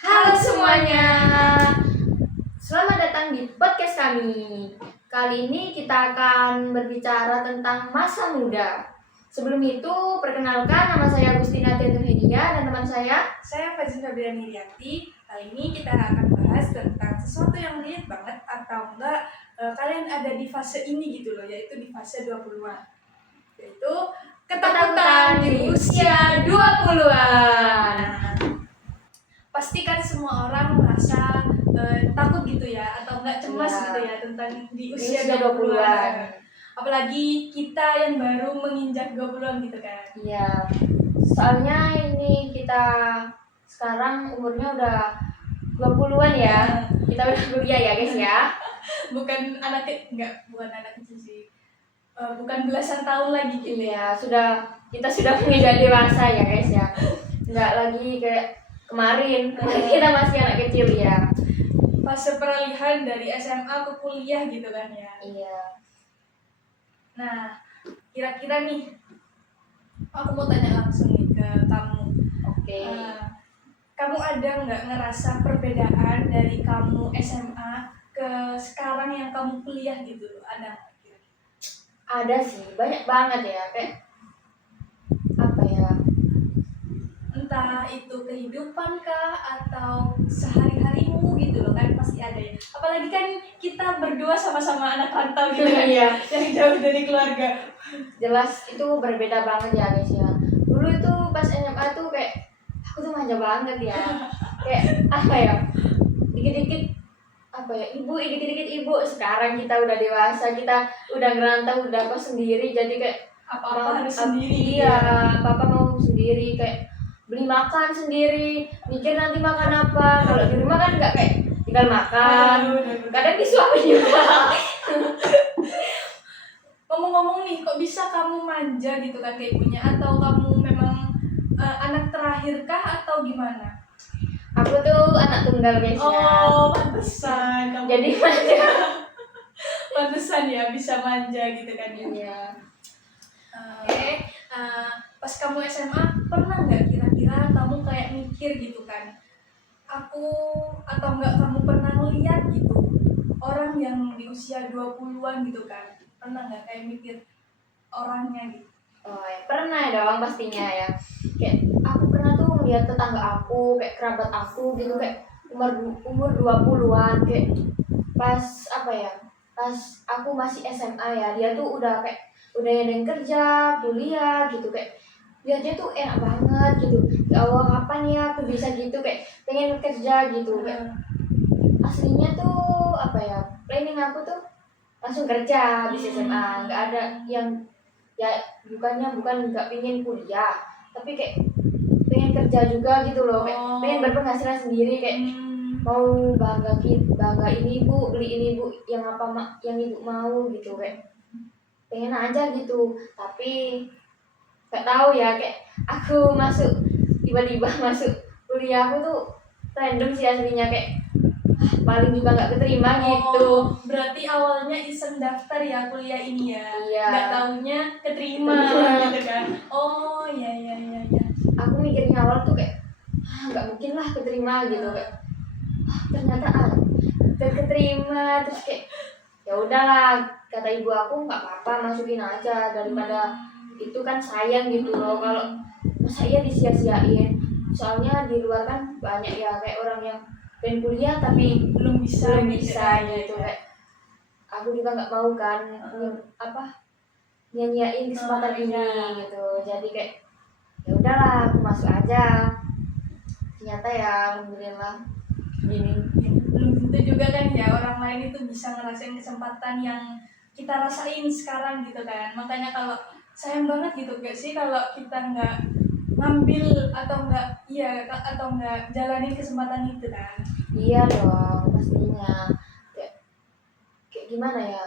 Halo semuanya, selamat datang di podcast kami. Kali ini kita akan berbicara tentang masa muda. Sebelum itu, perkenalkan nama saya Agustina Tentuhedia dan teman saya. Saya Fazin Fabian Irianti. Kali ini kita akan bahas tentang sesuatu yang relate banget atau enggak kalian ada di fase ini gitu loh, yaitu di fase 20-an. Yaitu ketakutan di usia 20-an. Pasti kan semua orang merasa takut gitu ya, atau enggak cemas gitu ya tentang di usia 20-an. Apalagi kita yang baru menginjak 20-an gitu kan. Iya, soalnya ini kita sekarang umurnya udah 20-an ya. Kita udah kuliah ya guys ya. Bukan anak kecil sih. Bukan belasan tahun lagi gitu ya. Kita sudah menjadi dewasa ya guys ya. Nggak lagi kayak kemarin kita masih anak kecil ya. Fase peralihan dari SMA ke kuliah gitu kan ya. Iya. Nah, kira-kira nih aku mau tanya langsung nih ke kamu. Oke. Kamu ada nggak ngerasa perbedaan dari kamu SMA ke sekarang yang kamu kuliah gitu? Ada? Ada sih, banyak banget ya. Kayak apa ya? Entah itu kehidupan kah atau sehari-harimu gitu loh kan, pasti ada ya. Apalagi kan kita berdua sama-sama anak rantau gitu kan ya, yang jauh dari keluarga. Jelas itu berbeda banget ya guys ya. Dulu itu pas SMA tuh kayak aku tuh manja banget ya. Kayak apa ya? Dikit-dikit apa ya, dikit-dikit ibu. Sekarang kita udah dewasa, kita udah ngerantau, udah kos sendiri, jadi kayak apa-apa harus sendiri. Iya, apa-apa mau sendiri, kayak beli makan sendiri, mikir nanti makan apa. Kalau di rumah kan nggak kayak tinggal makan, kadang disuapin juga. Ngomong-ngomong nih, kok bisa kamu manja gitu kan kayak ibunya, atau kamu memang anak terakhir kah atau gimana? Aku tuh anak tunggal guys ya. Oh, pantesan kamu. Jadi manja. Pantesan ya bisa manja gitu kan ya. Iya. Pas kamu SMA pernah nggak kira-kira kamu kayak mikir gitu kan, aku atau enggak kamu pernah ngeliat gitu orang yang di usia 20-an gitu kan, pernah nggak kayak mikir orangnya gitu? Oh ya, pernah dong pastinya ya. Kayak aku pernah tuh ngeliat tetangga aku, kayak kerabat aku gitu, kayak umur 20-an, kayak pas apa ya? Pas aku masih SMA ya, dia tuh udah yang kerja, kuliah gitu, kayak dia tuh enak banget gitu. Ya Allah, kapan ya aku bisa gitu, kayak pengen kerja gitu. Kayak aslinya tuh apa ya? Planning aku tuh langsung kerja di SMA, nggak ada yang ya bukan nggak pengen kuliah, tapi kayak pengen kerja juga gitu loh, kayak pengen berpenghasilan sendiri, kayak mau banggain ibu, beli ini ibu yang yang ibu mau gitu, kayak pengen aja gitu. Tapi nggak tahu ya, kayak aku tiba-tiba masuk kuliah, aku tuh random sih aslinya, kayak paling juga nggak keterima gitu. Berarti awalnya iseng daftar ya kuliah ini ya. Iya. Nggak taunya keterima gitu kan. Oh iya. Aku mikirnya awal tuh kayak nggak mungkin lah keterima gitu, kayak ternyata keterima. Terus kayak ya udahlah, kata ibu aku, nggak apa-apa masukin aja, daripada itu kan sayang gitu loh kalau masa iya disia-siain. Soalnya di luar kan banyak ya kayak orang yang pengen kuliah tapi belum bisa gitu. Kayak aku juga nggak mau kan nyanyiin kesempatan ini gitu. Jadi kayak ya udahlah, aku masuk aja. Ternyata ya alhamdulillah gini. Belum tentu juga kan ya orang lain itu bisa ngerasain kesempatan yang kita rasain sekarang gitu kan. Makanya kalau sayang banget gitu gak sih kalau kita nggak ngambil atau nggak jalanin kesempatan itu kan. Iya dong, pastinya. Kayak gimana ya,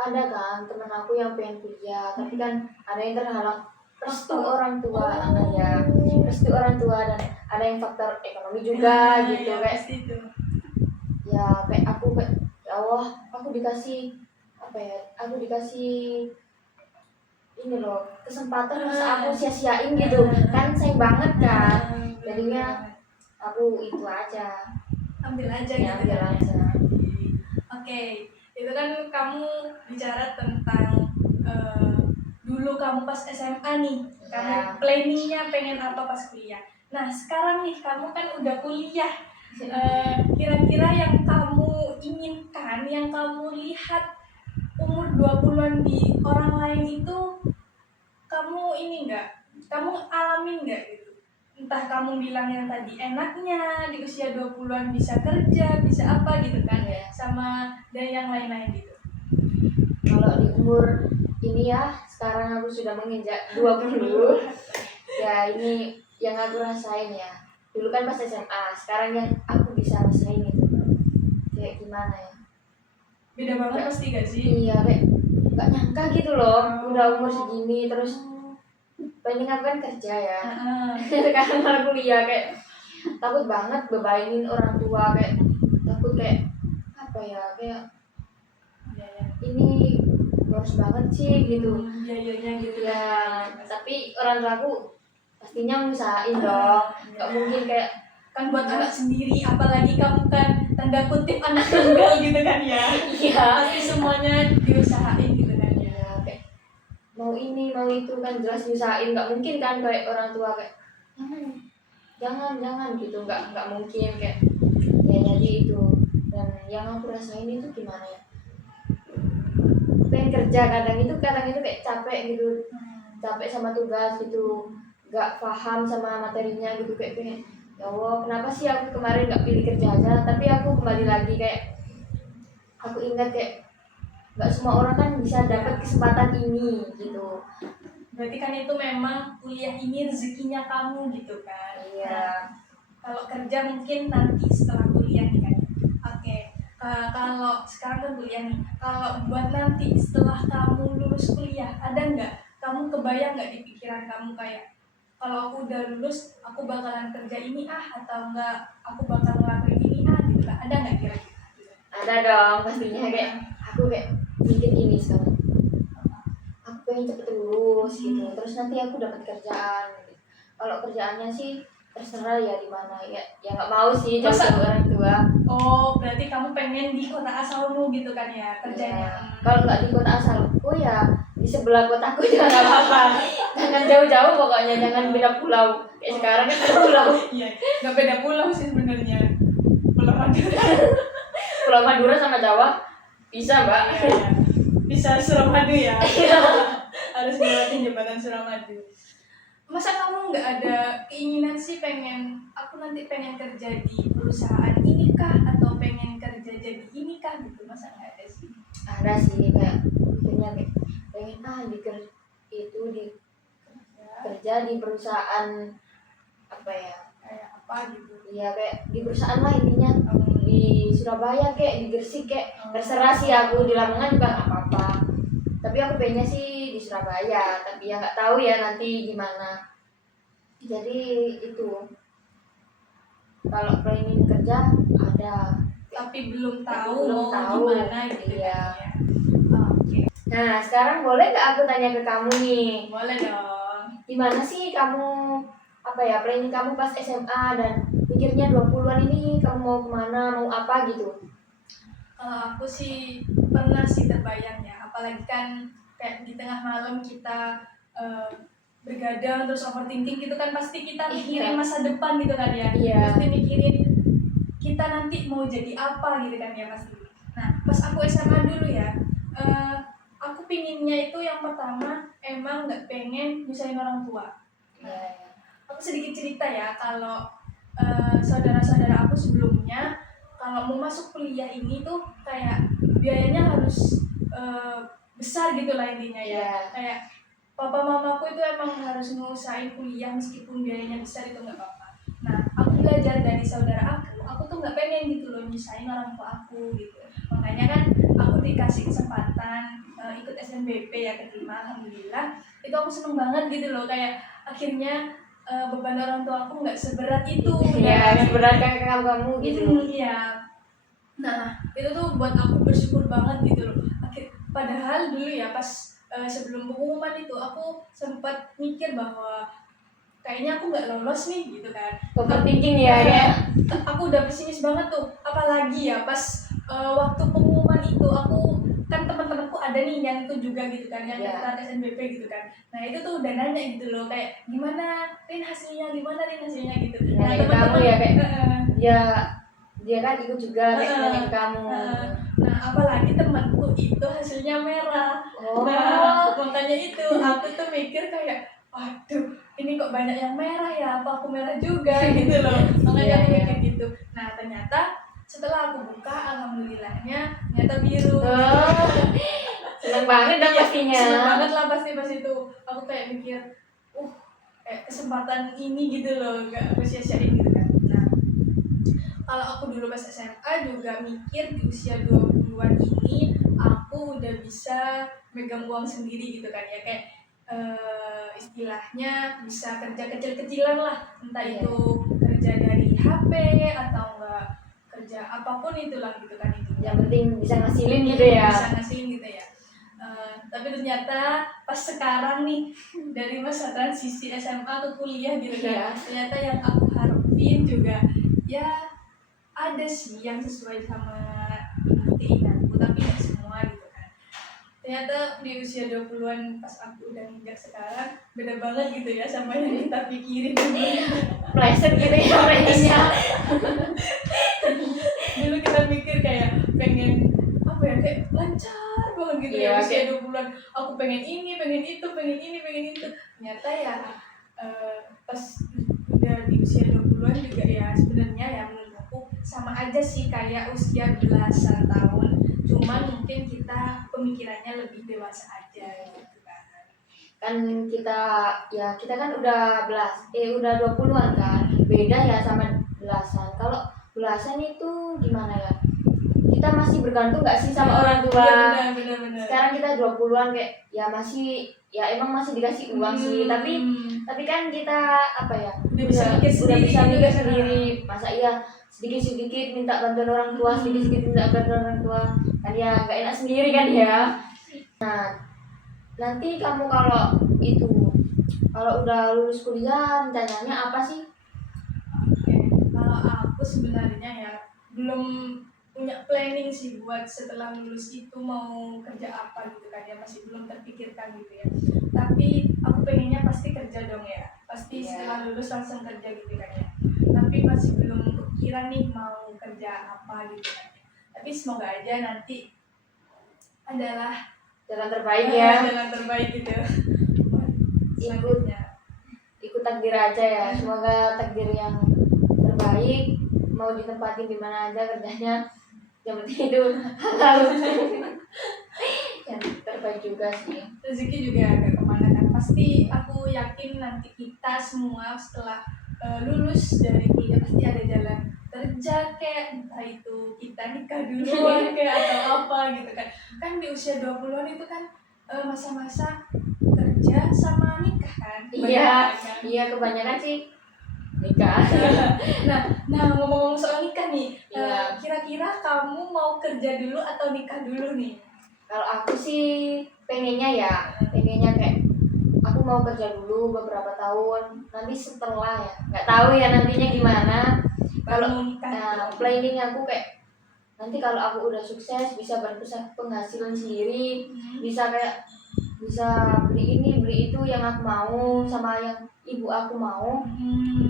ada kan teman aku yang pengen kuliah, tapi kan ada yang terhalang restu orang tua. Restu orang tua, dan ada yang faktor ekonomi juga gitu. Kayak ya kayak aku kayak ya Allah, aku dikasih ini loh kesempatan, masa aku sia-siain gitu kan, sayang banget kan. Jadinya aku itu aja, ambil aja ya gitu ambil kan. aja. Oke, itu kan kamu bicara tentang eh, dulu kamu pas SMA nih, kamu Ya. planningnya pengen apa pas kuliah. Nah sekarang nih kamu kan udah kuliah. Kira-kira yang kamu inginkan, yang kamu lihat umur 20-an di orang lain itu, kamu ini enggak, kamu alamin enggak gitu? Entah kamu bilang yang tadi enaknya di usia 20-an bisa kerja, bisa apa gitu kan, Iya. sama dan yang lain-lain gitu. Kalau di umur ini ya, sekarang aku sudah menginjak 20. Ya ini yang aku rasain ya. Dulu kan pas SMA, sekarang yang aku bisa rasain itu kayak gimana ya? Beda banget pasti gak sih? Iya, kayak nggak nyangka gitu loh, udah umur segini terus pengen aku kan kerja ya. Sekarang malah kuliah, kayak takut banget bebainin orang tua, kayak takut kayak apa ya, kayak Iya ya. ini harus banget sih gitu. Biayanya gitu Ya, tapi orang tua aku pastinya ngusahain dong, nggak mungkin kayak kan buat anak sendiri, apalagi kamu kan tanda kutip anak tunggal gitu kan ya. iya Pasti semuanya diusahain gitu kan ya. ya kayak mau ini mau itu kan jelas nyusahin, nggak mungkin kan kayak orang tua kayak jangan gitu, nggak mungkin kayak ya. Jadi itu, dan yang aku rasain itu gimana ya, pengen kerja kadang itu kayak capek gitu, capek sama tugas gitu, nggak paham sama materinya gitu, kayak pengen ya Allah kenapa sih aku kemarin nggak pilih kerja aja, tapi aku kembali lagi kayak aku ingat kayak nggak semua orang kan bisa dapat kesempatan ini gitu. Berarti kan itu memang kuliah ini rezekinya kamu gitu kan. Iya. Kalau kerja mungkin nanti setelah kuliah nih kan. Oke. Kalau sekarang kan kuliah nih, kalau buat nanti setelah kamu lulus kuliah, ada nggak kamu kebayang nggak di pikiran kamu kayak kalau aku udah lulus aku bakalan kerja ini atau enggak aku bakal ngelakuin ini gitu kan, ada nggak kira-kira? Ada dong pastinya, kayak aku kayak mikir ini sekarang, aku pengen cepet lulus gitu, terus nanti aku dapat kerjaan gitu. Kalau kerjaannya sih terserah ya di mana ya, ya nggak mau sih jauh-jauh orang tua. Oh berarti kamu pengen di kota asalmu gitu kan ya kerjanya. Ya, kalau nggak di kota asalku ya di sebelah kotaku ya nggak apa-apa. Jangan jauh-jauh pokoknya, jangan beda pulau kayak sekarang kan beda pulau. Iya, nggak beda pulau sih sebenarnya. Pulau Madura. Pulau Madura sama Jawa bisa mbak. Iya. Bisa Suramadu ya. Harus melewati jembatan Suramadu. Masa kamu nggak ada keinginan sih pengen aku nanti pengen kerja di perusahaan ini kah atau pengen kerja jadi ini kah gitu, masa nggak ada sih? Ada sih, kayak mikirnya kayak pengen di kerja di perusahaan apa ya, Kayak apa gitu? iya kayak di perusahaan lah intinya, di Surabaya kayak di Gresik kayak terserah sih, aku di Lamongan juga nggak apa-apa, tapi aku pengennya sih di Surabaya, tapi ya nggak tahu ya nanti gimana. Jadi itu kalau pengen kerja ada, Tapi belum tahu belum mau tahu. gimana gitu Iya. kan ya. Oke, Nah sekarang boleh nggak aku tanya ke kamu nih, boleh dong. gimana sih kamu apa ya planning kamu pas SMA dan pikirnya 20-an ini kamu mau kemana, mau apa gitu? Kalau aku sih pernah sih terbayang ya, apalagi kan kayak di tengah malam kita bergadang terus overthinking gitu kan, pasti kita mikirin masa depan gitu kan ya. Iya. Pasti mikirin kita nanti mau jadi apa gitu kan ya pasti. Nah pas aku SMA dulu ya, aku pinginnya itu yang pertama emang nggak pengen nyusahin orang tua. Iya. Aku sedikit cerita ya, kalau saudara-saudara aku sebelumnya kalau mau masuk kuliah ini tuh kayak biayanya harus besar gitu lah intinya ya. Iya. Kayak papa mamaku itu emang harus ngusahain kuliah meskipun biayanya besar itu nggak apa-apa. Nah aku belajar dari saudara aku tuh nggak pengen gitu loh nyusahin orang tua aku gitu. Makanya kan aku dikasih kesempatan ikut SNBP ya, keterima alhamdulillah. Itu aku seneng banget gitu loh, kayak akhirnya beban orang tua aku nggak seberat itu. Iya, sebenarnya kamu gitu. Iya. Nah itu tuh buat aku bersyukur banget gitu loh. Padahal dulu ya pas sebelum pengumuman itu aku sempat mikir bahwa kayaknya aku nggak lolos nih gitu kan. Overthinking ya kayak. Aku udah pesimis banget tuh, apalagi ya pas waktu pengumuman itu aku kan teman-temanku ada nih yang itu juga gitu kan, yang Iya. daftar SNBP gitu kan. Nah itu tuh udah nanya gitu loh, kayak gimana Rin hasilnya, gimana Rin hasilnya gitu. Nah Nanya ke kamu teman-teman ya kayak dia kan ikut juga kayak nanya ke kamu. nah apalagi temanku itu hasilnya merah. Oh. Nah makanya itu aku tuh mikir kayak, waduh ini kok banyak yang merah ya, apa aku merah juga gitu loh. Makanya Iya, aku iya. mikir gitu. Nah ternyata setelah aku buka, alhamdulillahnya ternyata biru. Oh, seneng banget dong Iya, pastinya. seneng banget lah pasti pas itu. Aku kayak mikir, kayak kesempatan ini gitu loh, gak aku sia-siain gitu kan. Nah, kalau aku dulu pas SMA juga mikir di usia 20-an ini aku udah bisa megang uang sendiri gitu kan ya, kayak istilahnya bisa kerja kecil-kecilan lah, entah Iya. itu kerja dari HP atau enggak kerja apapun itulah gitu kan itu. Yang penting bisa ngasilin gitu ya. Bisa ngasihin gitu ya. Tapi ternyata pas sekarang nih dari masa transisi SMA ke kuliah gitu kan, Iya. ternyata yang aku harapin juga ya ada sih yang sesuai sama keinginanku, tapi nggak semua gitu kan. Ternyata di usia 20-an pas aku udah nginjak sekarang beda banget gitu ya sama yang kita pikirin dulu. Pleset gitu ya planningnya. Dulu kita mikir kayak pengen apa ya, kayak lancar banget gitu Iya, ya usia kayak 20-an. Aku pengen ini, pengen itu, pengen ini, pengen itu. Ternyata ya pas udah di usia 20-an juga ya sebenarnya ya menurut aku sama aja sih kayak usia belasan tahun. Cuman mungkin kita pemikirannya lebih dewasa aja gitu kan. Kan kita kan udah udah 20-an kan. Beda ya sama belasan. Kalau belasan itu gimana ya? Kita masih bergantung nggak sih sama orang tua? Iya benar. Sekarang kita 20-an kayak ya masih ya emang masih dikasih uang sih, tapi kan kita apa ya? Udah bisa mikir sendiri bisa gitu mikir kan. sendiri. Masa iya sedikit-sedikit minta bantuan orang tua, sedikit-sedikit minta bantuan orang tua. Kan ya nggak enak sendiri kan ya. Nah, nanti kamu kalau udah lulus kuliah rencananya apa sih? Oke, kalau aku sebenarnya ya belum punya planning sih buat setelah lulus itu mau kerja apa gitu kan ya, masih belum terpikirkan gitu ya. Tapi aku pengennya pasti kerja dong ya, pasti Iya. setelah lulus langsung kerja gitu kan ya. Tapi masih belum kepikiran nih mau kerja apa gitu kan ya. Tapi semoga aja nanti adalah Jalan terbaik ya. jalan terbaik gitu. Selanjutnya. Ikut takdir aja ya, semoga takdir yang terbaik, mau ditempatin di mana aja kerjanya, yang penting itu halal. Yang terbaik juga sih. Rezeki juga agak kemana kan, pasti aku yakin nanti kita semua setelah lulus dari kuliah pasti ada jalan kerja, kayak entah itu kita nikah duluan kayak atau apa gitu kan. Kan di usia 20-an itu kan masa-masa kerja sama nikah kan. Iya, Kebanyakan kan. iya kebanyakan sih nikah. Nah ngomong-ngomong soal nikah nih, Iya. kira-kira kamu mau kerja dulu atau nikah dulu nih? Kalau aku sih pengennya kayak aku mau kerja dulu beberapa tahun, nanti setelah ya nggak tahu ya nantinya gimana. Baru Kalau mau nikah. planning aku kayak nanti kalau aku udah sukses bisa berpenghasilan sendiri, bisa beli ini beli itu yang aku mau sama yang ibu aku mau.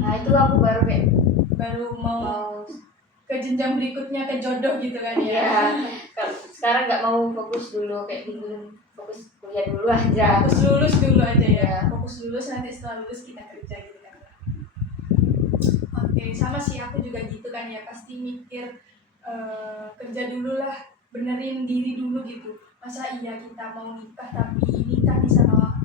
Nah itu aku baru mau ke jenjang berikutnya, ke jodoh gitu kan ya. Iya. Sekarang nggak mau fokus dulu kayak gitu, fokus kuliah dulu aja. Fokus lulus dulu aja ya. Iya. Fokus lulus, nanti setelah lulus kita kerja gitu kan. Oke, sama sih aku juga gitu kan ya, pasti mikir kerja dulu lah, benerin diri dulu gitu. Masa iya kita mau nikah tapi nikah nih sama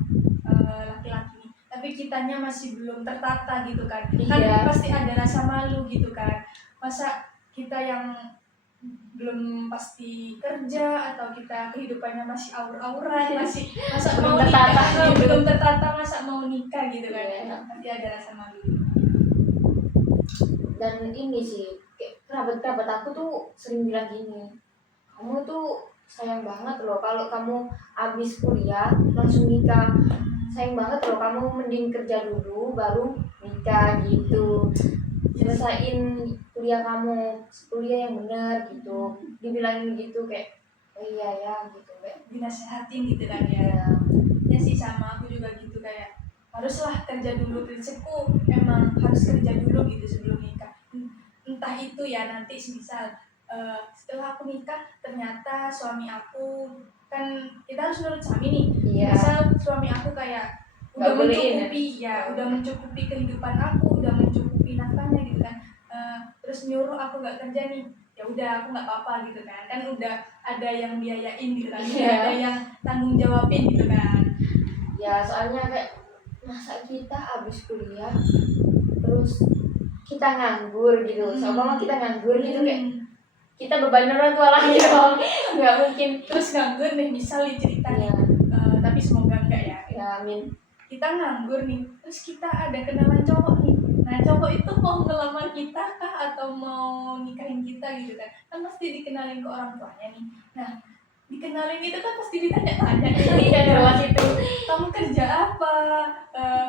laki-laki nih, tapi kitanya masih belum tertata gitu kan. Kan Iya. pasti ada rasa malu gitu kan. Masa kita yang belum pasti kerja atau kita kehidupannya masih aur-auran, masa Belum mau tertata nikah gitu. belum tertata, masa mau nikah gitu kan. Iya. Pasti ada rasa malu. Dan ini sih kayak kerabat aku tuh sering bilang gini, kamu tuh sayang banget loh kalau kamu habis kuliah langsung nikah. sayang banget loh, kamu mending kerja dulu baru nikah gitu, selesain kuliah kamu, kuliah yang benar gitu. Dibilangin gitu kayak oh iya ya gitu kayak dinasehatin gitu kan ya. ya. Ya sih sama aku juga gitu, kayak haruslah kerja dulu, prinsipku emang harus kerja dulu gitu sebelum nikah. Entah itu ya nanti semisal setelah aku nikah ternyata suami aku, kan kita harus nurut suami nih. Iya. Misal suami aku kayak udah Nggak bolehin mencukupi ya, udah mencukupi kehidupan aku, udah mencukupi nafkahnya gitu kan. Terus nyuruh aku nggak kerja nih, ya udah aku nggak apa-apa gitu kan. Kan udah ada yang biayain gitu kan, Iya. ada yang tanggung jawabin gitu kan. Ya soalnya kayak masa kita habis kuliah terus kita nganggur gitu, seumpama kita nganggur gitu kayak kita beban orang tua lagi dong. Nggak mungkin. Terus nganggur nih, misal diceritain, Ya, tapi semoga enggak ya. ya amin. Kita nganggur nih, terus kita ada kenalan cowok nih. Nah cowok itu mau ngelamar kita kah atau mau nikahin kita gitu kan? Kan pasti dikenalin ke orang tuanya nih. Nah dikenalin itu kan pasti ditanya-tanya. Iya jelas itu. Kamu kerja apa?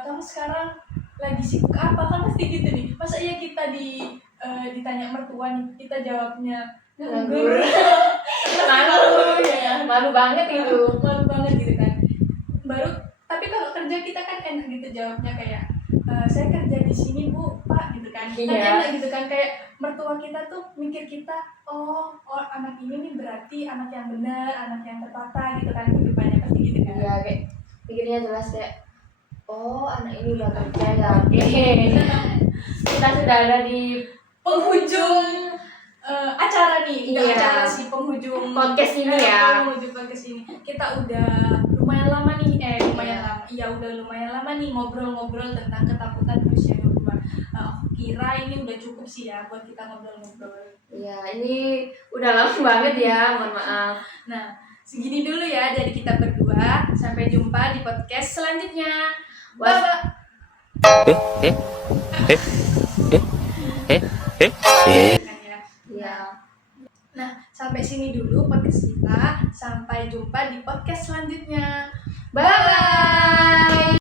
Kamu sekarang lagi sibuk apa? Kan pasti gitu nih. Masa iya kita ditanya mertua nih, kita jawabnya nganggur. Malu Ya. malu banget itu. Malu banget gitu kan. Baru tapi kalau kerja kita kan enak gitu jawabnya, kayak saya kerja di sini Bu, Pak gitu kan. Kan Iya. enak gitu kan, kayak mertua kita tuh mikir kita, oh anak ini nih berarti anak yang benar, anak yang tertata gitu kan kehidupannya, pasti gitu kan. Iya kayak pikirnya jelas kayak oh anak ini udah kerja ya. Oke. Kita sudah ada di Penghujung acara nih, enggak Iya. acara sih, penghujung Podcast ini ya. penghujung podcast ini. Kita udah lumayan lama nih, lumayan lama. Iya, udah lumayan lama nih ngobrol-ngobrol tentang ketakutan di usia 22. Aku kira ini udah cukup sih ya buat kita ngobrol-ngobrol. Iya, ini udah lama banget ya, mohon maaf. Nah, segini dulu ya dari kita berdua. Sampai jumpa di podcast selanjutnya. Bye. Iya. Nah, sampai sini dulu podcast kita. Sampai jumpa di podcast selanjutnya. Bye.